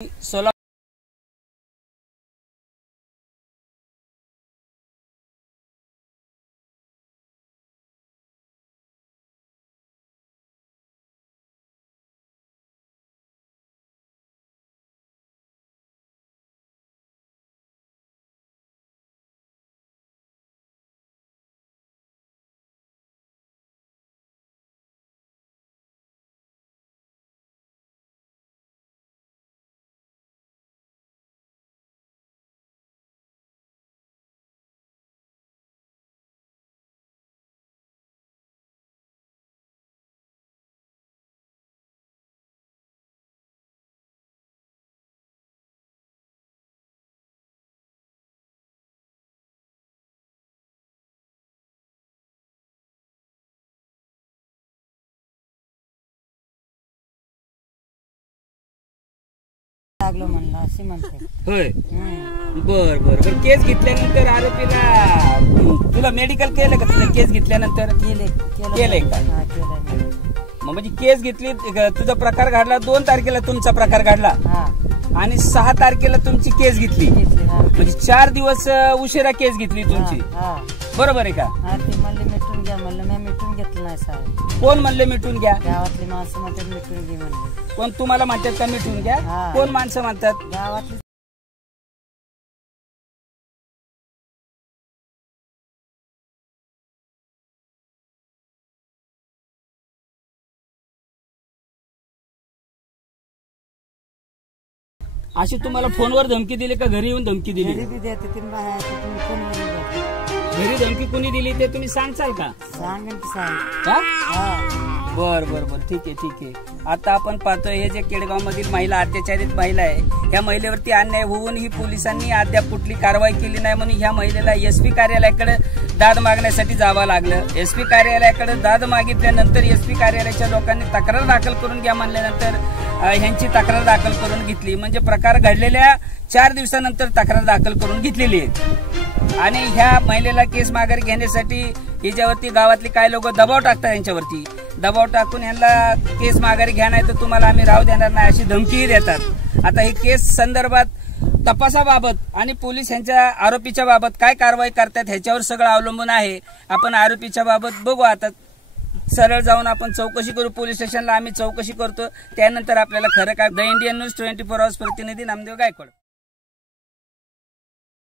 सोला लागलो म्हणला अशी म्हणते. होय. बर बर बर. केस घेतल्यानंतर आरोपीला तुला मेडिकल केलं का? तुला केस घेतल्यानंतर केलंय का? मग म्हणजे केस घेतली, तुझा प्रकार घडला 2 तारखेला तुमचा प्रकार घडला आणि 6 तारखेला तुमची केस घेतली, म्हणजे 4 दिवस उशिरा केस घेतली तुमची, बरोबर आहे का? म्हणले मिटून घ्या, म्हणलं मी मिटून घेतलं नाही साहेब. कोण म्हणले मिटून घ्या? गावातली माणसं म्हणतात मिटून घे म्हणले. कोण तुम्हाला म्हणतात का मिटून घ्या? कोण माणसं म्हणतात? गावातली. अशी तुम्हाला फोनवर धमकी दिली का घरी येऊन धमकी दिली? घरी धमकी कुणी दिली ते तुम्ही सांगचाल का? सांगेन साहेब. बर बर बर, ठीक आहे ठीक आहे. आता आपण पाहतोय हे जे केडगाव मधील महिला, अत्याचारित महिला आहे, ह्या महिलेवरती अन्याय होऊनही पोलिसांनी अद्याप कुठली कारवाई केली नाही, म्हणून ह्या महिलेला एसपी कार्यालयाकडे दाद मागण्यासाठी जावं लागलं. एसपी कार्यालयाकडे दाद मागितल्यानंतर एसपी कार्यालयाच्या लोकांनी तक्रार दाखल करून घ्या म्हणल्यानंतर ह्यांची तक्रार दाखल करून घेतली. म्हणजे प्रकार घडलेल्या 4 दिवसानंतर तक्रार दाखल करून घेतलेली आहे आणि ह्या महिलेला केस माघारी घेण्यासाठी हिच्यावरती गावातली काय लोक दबाव टाकतात, यांच्यावरती दबाव टाकून यांना केस माघारी घ्या नाही तर तुम्हाला आम्ही राहू देणार नाही अशी धमकीही देतात. आता ही केस संदर्भात तपासाबाबत आणि पोलीस यांच्या आरोपीच्या बाबत काय कारवाई करतात ह्याच्यावर सगळं अवलंबून आहे. आपण आरोपीच्या बाबत बघू, आता सरळ जाऊन आपण चौकशी करू. पोलीस स्टेशनला आम्ही चौकशी करतो, त्यानंतर आपल्याला खरं काय. द इंडियन न्यूज 24 आवर्स प्रतिनिधी नामदेव गायकवाड.